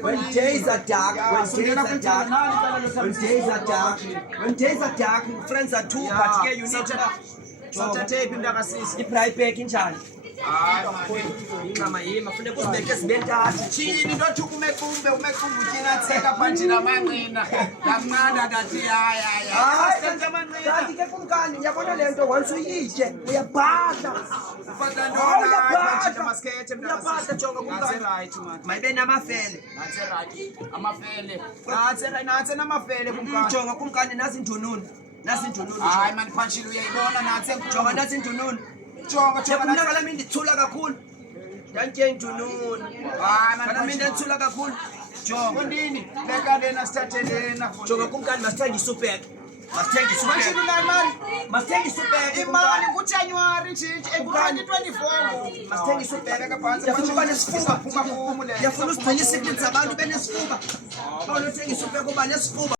When days are dark, when days are dark, friends are too, but here you need to i-price pack injani? Mafune kuzibeke zibentathu. Chini ndothi umecumbe utyina tseka panjina manqina yamnqanda ndathi Kanti ke kumkani uyabona le nto once uyitye uyabhadla. Uyabhadla jonga kumkani. Mayibe namafele. Natse namafele kumkani. Jonga kumkani nasi indununu. Hayi man phantshile uyayibona natse Jonga nasi indununu. jonga Yakumna ngala mini ndithula kakhulu. Ndantye indununu. Ngala mini ndithula kakhulu. Jonga. Ndini leka lena sithathe lena. Jonga kumkani masithenga isupek. Phantshile unayo imali? Masithenga isupek. Imali kuJanuary nje ekukanye 24. Masithenga isupek. Beka phansi Yafuna uba nesifuba. phuma Yafuna usigcina isikrini zabantu benesifuba. Awunothenga isupek uba nesifuba.